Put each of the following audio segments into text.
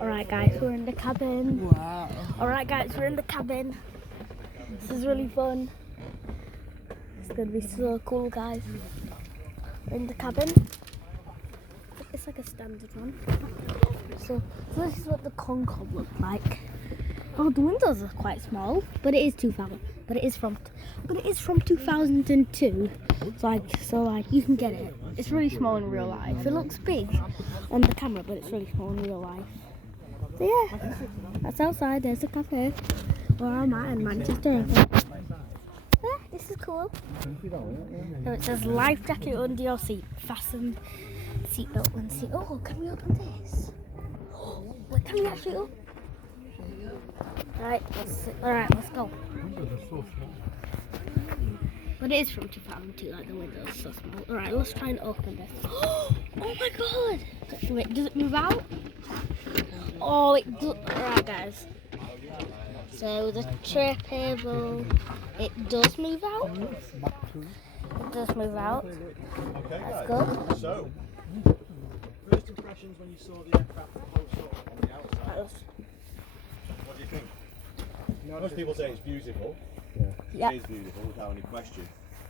Alright guys, we're in the cabin. Wow. Alright guys, we're in the cabin. This is really fun. It's gonna be so cool, guys. We're in the cabin. It's like a standard one. So this is what the Concorde looks like. Oh, the windows are quite small, but it is 2000. But it is from 2002. So you can get it. It's really small in real life. It looks big on the camera, but it's really small in real life. So yeah, that's outside. There's the cafe where I'm at in Manchester. Yeah, this is cool. So it says life jacket under your seat, fasten seatbelt when seat. Oh, can we open this? Wait, can we actually open? Alright, let's go. But it is from 2002, like the window's so small. Alright, let's try and open this. Oh my god! Wait, does it move out? Oh, it does. Alright, guys. So the tray table, it does move out. It does move out. Okay, That's guys. good. So, first impressions when you saw the aircraft close up on the outside. What do you think? Most people say it's beautiful. Yeah. It is beautiful without any question.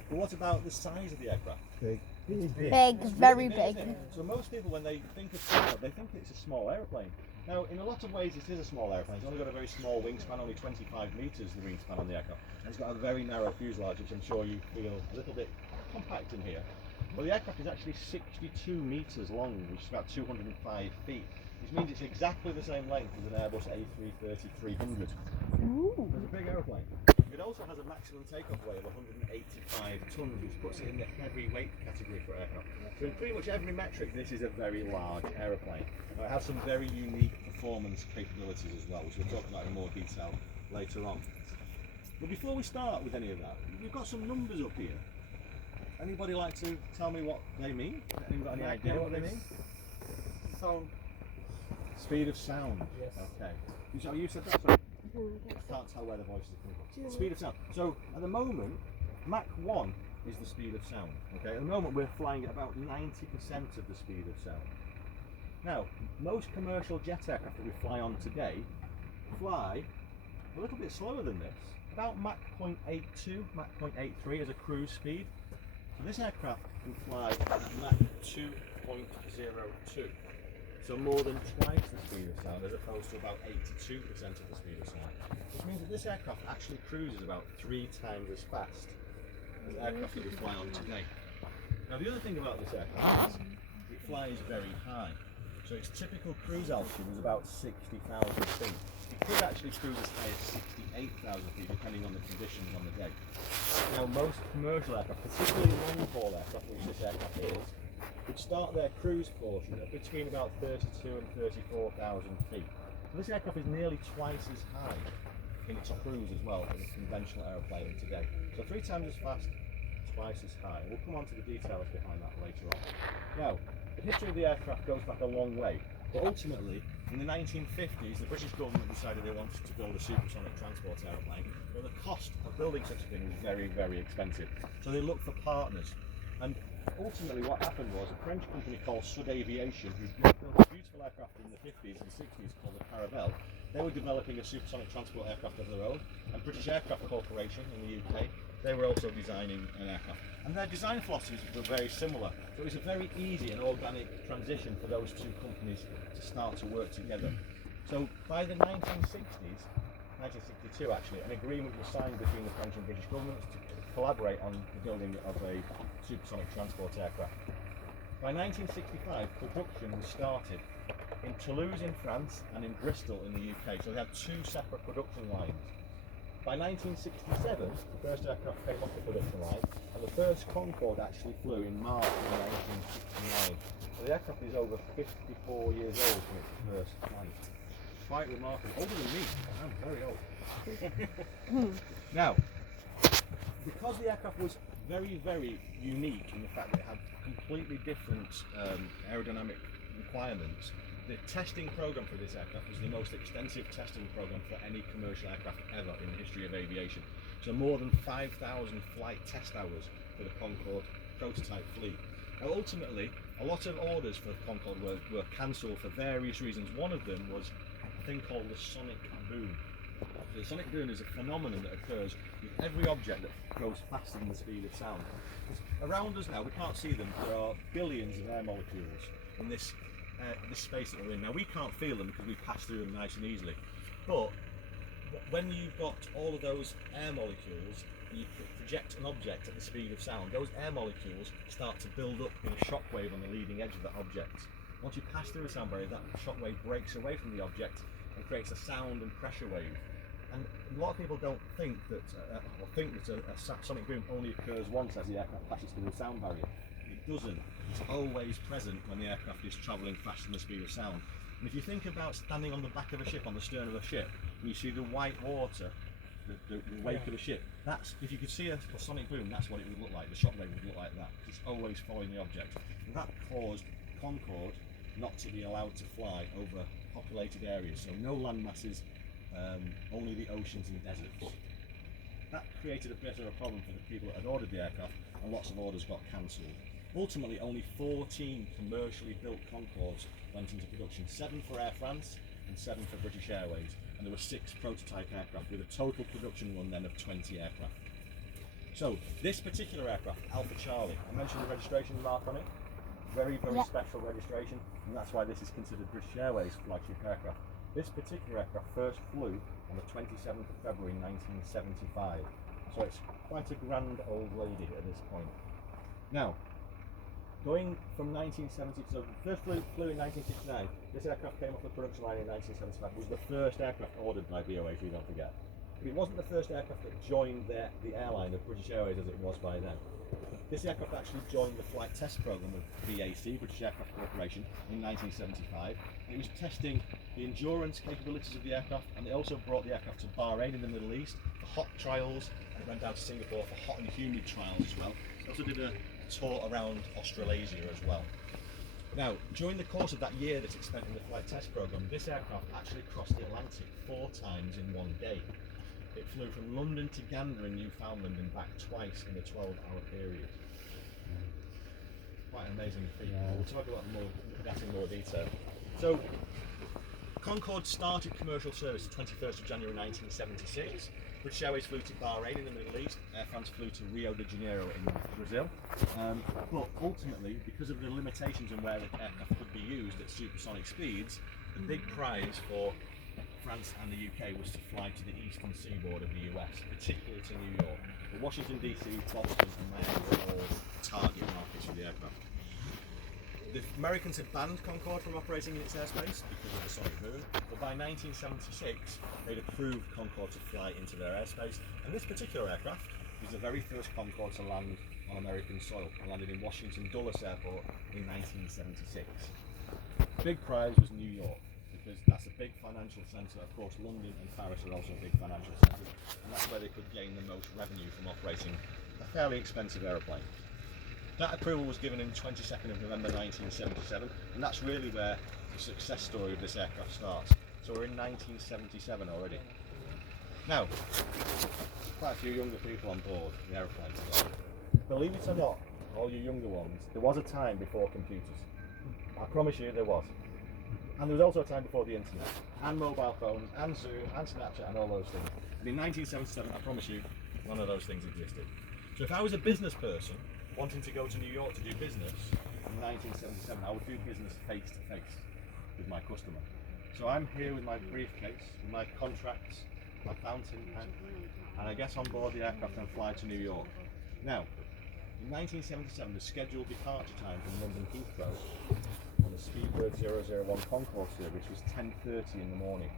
But what about the size of the aircraft? Big. Big, very big. Isn't it? So most people, when they think of Concorde, they think it's a small aeroplane. Now, in a lot of ways, it is a small aeroplane. It's only got a very small wingspan, only 25 metres the wingspan on the aircraft. And it's got a very narrow fuselage, which I'm sure you feel a little bit compact in here. Well, the aircraft is actually 62 metres long, which is about 205 feet. Which means it's exactly the same length as an Airbus A330-300. It's a big aeroplane. It also has a maximum takeoff weight of 185 tonnes, which puts it in the heavyweight category for aircraft. So in pretty much every metric, this is a very large aeroplane. It has some very unique performance capabilities as well, which we'll talk about in more detail later on. But before we start with any of that, we've got some numbers up here. Anybody like to tell me what they mean? Anyone got any idea what they mean? Sound. Speed of sound. Yes. Okay. You said that, sorry? I can't tell where the voice is coming from. Speed of sound. So at the moment, Mach 1 is the speed of sound. Okay. At the moment, we're flying at about 90% of the speed of sound. Now, most commercial jet aircraft that we fly on today fly a little bit slower than this, about Mach 0.82, Mach 0.83 as a cruise speed. So this aircraft can fly at Mach 2.02. So more than twice the speed of sound, as opposed to about 82% of the speed of sound. Which means that this aircraft actually cruises about 3 times as fast as aircraft that we fly on today. Now the other thing about this aircraft is it flies very high. So its typical cruise altitude is about 60,000 feet. It could actually cruise as high as 68,000 feet depending on the conditions on the day. Now most commercial aircraft, particularly long-haul aircraft, which this aircraft is, would start their cruise portion at between about 32 and 34,000 feet. So this aircraft is nearly twice as high in its cruise as well as a conventional aeroplane today. So 3 times as fast, twice as high. We'll come on to the details behind that later on. Now, the history of the aircraft goes back a long way, but ultimately, in the 1950s, the British government decided they wanted to build a supersonic transport aeroplane, but the cost of building such a thing was very, very expensive. So they looked for partners. And ultimately what happened was a French company called Sud Aviation, who built a beautiful aircraft in the 50s and 60s called the Caravelle. They were developing a supersonic transport aircraft of their own, and British Aircraft Corporation in the UK, they were also designing an aircraft. And their design philosophies were very similar. So it was a very easy and organic transition for those two companies to start to work together. So by the 1960s, 1962 actually, an agreement was signed between the French and British governments to collaborate on the building of a supersonic transport aircraft. By 1965, production was started in Toulouse in France and in Bristol in the UK, so they had 2 separate production lines. By 1967, the first aircraft came off the production line, and the first Concorde actually flew in March of 1969. So the aircraft is over 54 years old from its first flight. Quite remarkable. Older than me. I'm very old. Now, because the aircraft was very, very unique in the fact that it had completely different aerodynamic requirements, the testing program for this aircraft was the most extensive testing program for any commercial aircraft ever in the history of aviation. So more than 5,000 flight test hours for the Concorde prototype fleet. Now, ultimately, a lot of orders for Concorde were cancelled for various reasons. One of them was a thing called the sonic boom. The sonic boom is a phenomenon that occurs with every object that goes faster than the speed of sound. Around us now, we can't see them, there are billions of air molecules in this space that we're in. Now, we can't feel them because we pass through them nice and easily, but when you've got all of those air molecules, you project an object at the speed of sound. Those air molecules start to build up in a shockwave on the leading edge of that object. Once you pass through a sound barrier, that shockwave breaks away from the object and creates a sound and pressure wave. And a lot of people don't think that, or think that a sonic boom only occurs once as the aircraft passes through the sound barrier. It doesn't. It's always present when the aircraft is travelling faster than the speed of sound. And if you think about standing on the back of a ship, on the stern of a ship, and you see the white water, the wake of a ship, that's, if you could see a sonic boom, that's what it would look like. The shockwave would look like that. It's always following the object. And that caused Concorde not to be allowed to fly over populated areas, so no land masses, only the oceans and deserts. That created a bit of a problem for the people that had ordered the aircraft, and lots of orders got cancelled. Ultimately, only 14 commercially built Concordes went into production, 7 for Air France and 7 for British Airways, and there were 6 prototype aircraft with a total production run then of 20 aircraft. So this particular aircraft, Alpha Charlie, I mentioned the registration mark on it, very special registration, and that's why this is considered British Airways flagship aircraft. This particular aircraft first flew on the 27th of February 1975, so it's quite a grand old lady at this point. Now, going from 1970, so first flew in 1969, this aircraft came off the production line in 1975, was the first aircraft ordered by BOA, we don't forget. But it wasn't the first aircraft that joined the airline of British Airways as it was by then. This aircraft actually joined the flight test program of BAC, British Aircraft Corporation, in 1975. It was testing the endurance capabilities of the aircraft, and they also brought the aircraft to Bahrain in the Middle East for hot trials, and it went down to Singapore for hot and humid trials as well. They also did a tour around Australasia as well. Now, during the course of that year that it spent in the flight test program, this aircraft actually crossed the Atlantic 4 times in one day. It flew from London to Gander in Newfoundland and back twice in a 12-hour period. Quite an amazing feat. Yeah. We'll talk about that in more detail. So, Concorde started commercial service the 21st of January 1976. British Airways flew to Bahrain in the Middle East, Air France flew to Rio de Janeiro in Brazil. But ultimately, because of the limitations on where the aircraft could be used at supersonic speeds, the big prize for France and the UK was to fly to the eastern seaboard of the US, particularly to New York. But Washington DC, Boston and Miami were all target markets for the aircraft. The Americans had banned Concorde from operating in its airspace because of the sonic boom, but by 1976 they'd approved Concorde to fly into their airspace, and this particular aircraft was the very first Concorde to land on American soil. It landed in Washington Dulles Airport in 1976. Big prize was New York, because that's a big financial centre. Of course, London and Paris are also big financial centres, and that's where they could gain the most revenue from operating a fairly expensive aeroplane. That approval was given on the 22nd of November 1977, and that's really where the success story of this aircraft starts. So we're in 1977 already. Now, quite a few younger people on board the aeroplane today. Believe it or not, all you younger ones, there was a time before computers. I promise you there was. And there was also a time before the internet, and mobile phones, and Zoom, and Snapchat, and all those things. And in 1977, I promise you, none of those things existed. So if I was a business person wanting to go to New York to do business in 1977, I would do business face to face with my customer. So I'm here with my briefcase, with my contracts, my fountain pen, and I get on board the aircraft and fly to New York. Now, in 1977, the scheduled departure time from London Heathrow on the Speedbird 001 Concorde service was 10:30 in the morning.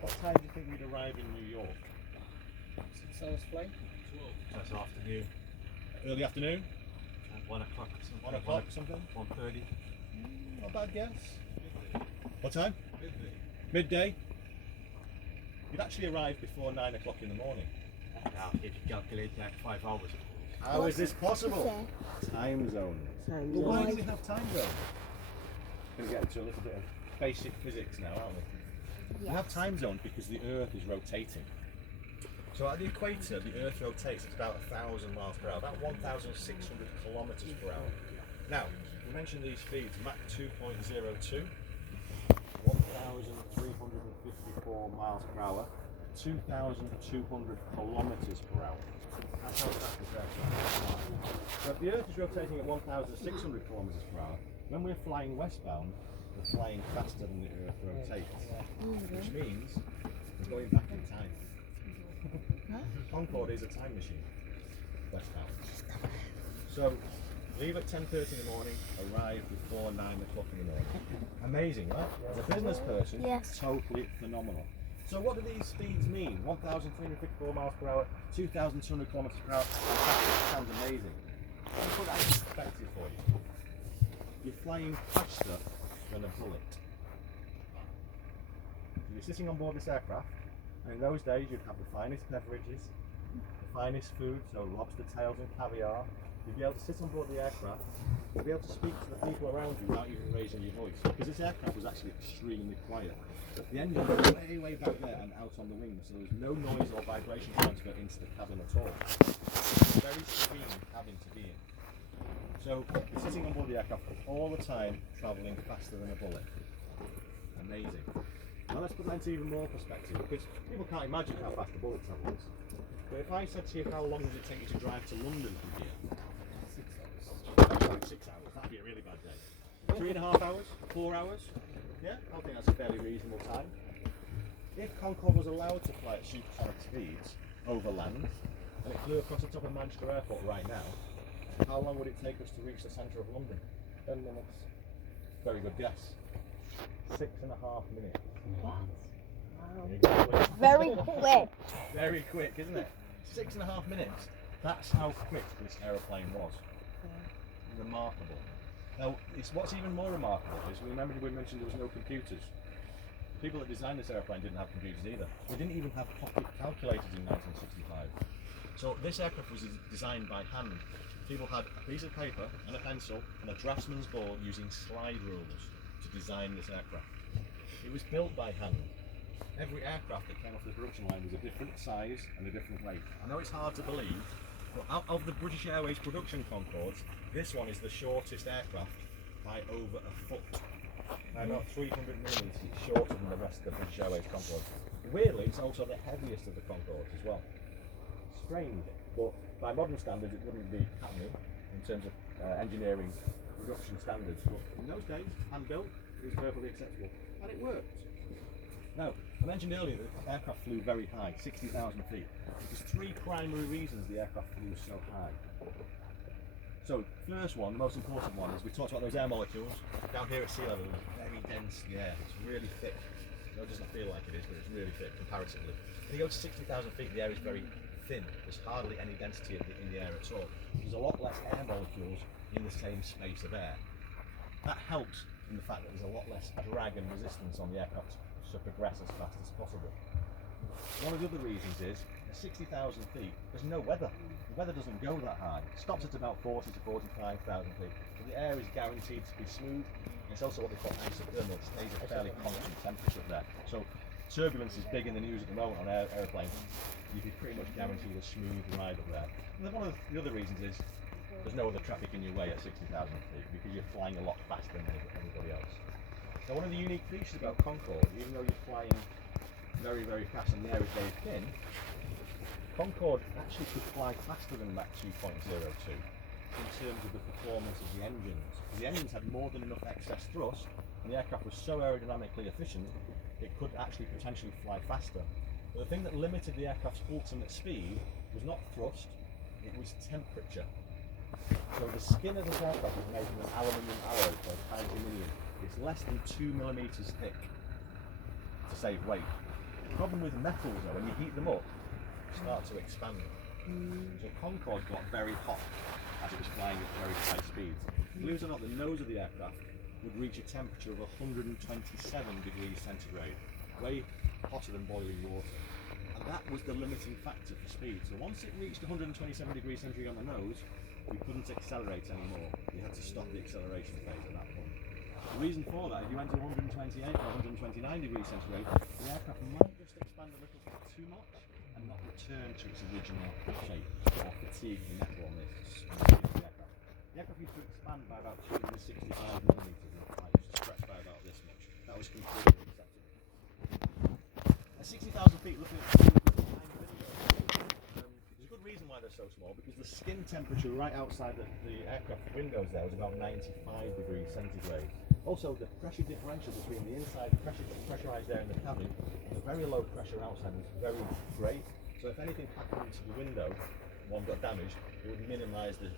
What time do you think we'd arrive in New York? 6 hours flight? 12. That's afternoon. Early afternoon? 1 o'clock or something. 1 o'clock or something? 1:30. Not bad guess. Midday. What time? Midday. Midday? You'd actually arrive before 9 o'clock in the morning. Now, if you calculate that, 5 hours. How is this possible? Time zone. Well, why do we have time zone? We're going to get into a little bit of basic physics now, aren't we? Yes. We have time zones because the Earth is rotating. So at the equator, the Earth rotates at about 1,000 miles per hour, about 1,600 kilometers per hour. Now, we mentioned these speeds, Mach 2.02, 1,354 miles per hour, 2,200 kilometers per hour. That's how fast this aircraft is flying. So if the Earth is rotating at 1,600 kilometers per hour, when we're flying westbound, we're flying faster than the Earth rotates, which means we're going back in time. Concorde is a time machine, westbound. So leave at 10:30 in the morning, arrive before 9 o'clock in the morning. Amazing, right? As a business person, Yes. totally phenomenal. So what do these speeds mean? 1,354 miles per hour, 2,200 kilometers per hour. Fantastic. Sounds amazing. Let me put that in perspective for you. You're flying faster than a bullet. You're sitting on board this aircraft, and in those days you'd have the finest beverages, the finest food, so lobster tails and caviar. You'd be able to sit on board the aircraft, you'd be able to speak to the people around you without even raising your voice, because this aircraft was actually extremely quiet. The engine was way back there and out on the wing, so there was no noise or vibration transfer into the cabin at all. It's a very serene cabin to be in. So you're sitting on board the aircraft all the time, travelling faster than a bullet. Amazing. Now let's put that into even more perspective, because people can't imagine how fast a bullet travels. But if I said to you, how long does it take you to drive to London from here? 6 hours. That'd be a really bad day. 3.5 hours? 4 hours? Yeah, I think that's a fairly reasonable time. If Concorde was allowed to fly at supersonic speeds over land, and it flew across the top of Manchester Airport right now, how long would it take us to reach the centre of London? 10 minutes. Very good guess. 6.5 minutes. What? Exactly. Very quick. Very quick, isn't it? 6.5 minutes. That's how quick this aeroplane was. Remarkable. Now, what's even more remarkable is, remember we mentioned there was no computers. The people that designed this airplane didn't have computers either. They didn't even have pocket calculators in 1965. So this aircraft was designed by hand. People had a piece of paper and a pencil and a draftsman's board using slide rulers to design this aircraft. It was built by hand. Every aircraft that came off the production line was a different size and a different weight. I know it's hard to believe, but out of the British Airways production Concordes, this one is the shortest aircraft by over a foot. By about 300 millimetres, it's shorter than the rest of the British Airways Concordes. Weirdly, it's also the heaviest of the Concordes as well. Strange, but by modern standards it wouldn't be happening in terms of engineering production standards, but in those days, hand-built, it was perfectly acceptable, and it worked. Now, I mentioned earlier that the aircraft flew very high, 60,000 feet. There's 3 primary reasons the aircraft flew so high. So, first one, the most important one, is we talked about those air molecules. Down here at sea level, it's very dense, the air. It's really thick. It doesn't feel like it is, but it's really thick comparatively. When you go to 60,000 feet, the air is very thin. There's hardly any density in the air at all. There's a lot less air molecules in the same space of air. That helps in the fact that there's a lot less drag and resistance on the aircraft to progress as fast as possible. One of the other reasons is, at 60,000 feet, there's no weather. The weather doesn't go that high. It stops at about 40 to 45,000 feet. So the air is guaranteed to be smooth. It's also what they call isothermal. It stays at a fairly constant temperature there. So turbulence is big in the news at the moment on airplanes. You can pretty much guarantee a smooth ride up there. And then one of the other reasons is there's no other traffic in your way at 60,000 feet because you're flying a lot faster than anybody else. Now, one of the unique features about Concorde, even though you're flying very, very fast and the air is very thin, Concorde actually could fly faster than Mach 2.02 in terms of the performance of the engines. The engines had more than enough excess thrust, and the aircraft was so aerodynamically efficient, it could actually potentially fly faster. But the thing that limited the aircraft's ultimate speed was not thrust, it was temperature. So the skin of this aircraft is made from an aluminium alloy called titanium. It's less than 2 millimetres thick to save weight. The problem with metals though, when you heat them up, they start to expand. So Concorde got very hot as it was flying at very high speeds. Believe it or not, the nose of the aircraft would reach a temperature of 127 degrees centigrade, way hotter than boiling water. And that was the limiting factor for speed. So once it reached 127 degrees centigrade on the nose, we couldn't accelerate anymore. We had to stop the acceleration phase at that point. The reason for that, if you went to 128 or 129 degrees centigrade, the aircraft might just expand a little bit too much and not return to its original shape or fatigue the metal on this the aircraft. The aircraft used to expand by about 265 millimetres and it used to stretch by about this much. That was completely acceptable. At 60,000 feet, looking at the there's a good reason why they're so small, because the skin temperature right outside the aircraft windows there was about 95 degrees centigrade. Also, the pressure differential between the inside pressurised air in the cabin and the very low pressure outside was very great. So if anything happened to the window, one got damaged, it would minimise the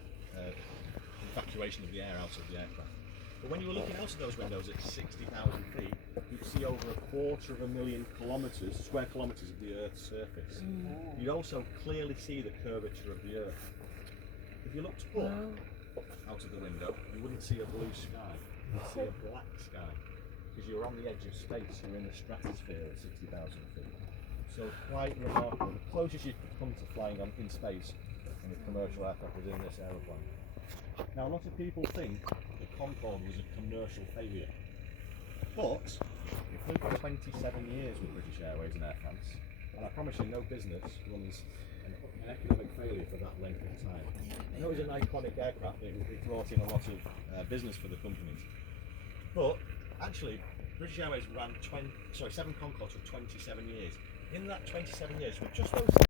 evacuation of the air out of the aircraft. But when you were looking out of those windows at 60,000 feet, you'd see over 250,000 square kilometres of the Earth's surface. You'd also clearly see the curvature of the Earth. If you looked up out of the window, you wouldn't see a blue sky. You'd see a black sky, because you're on the edge of space. You're in the stratosphere at 60,000 feet. So quite remarkable. The closest you could come to flying in space in a commercial aircraft was in this aeroplane. Now, a lot of people think the Concorde was a commercial failure, but it flew for 27 years with British Airways and Air France, and I promise you, no business runs an economic failure for that length of time. I know it was an iconic aircraft, it brought in a lot of business for the companies, but actually, British Airways ran 7 Concordes for 27 years. In that 27 years, with just those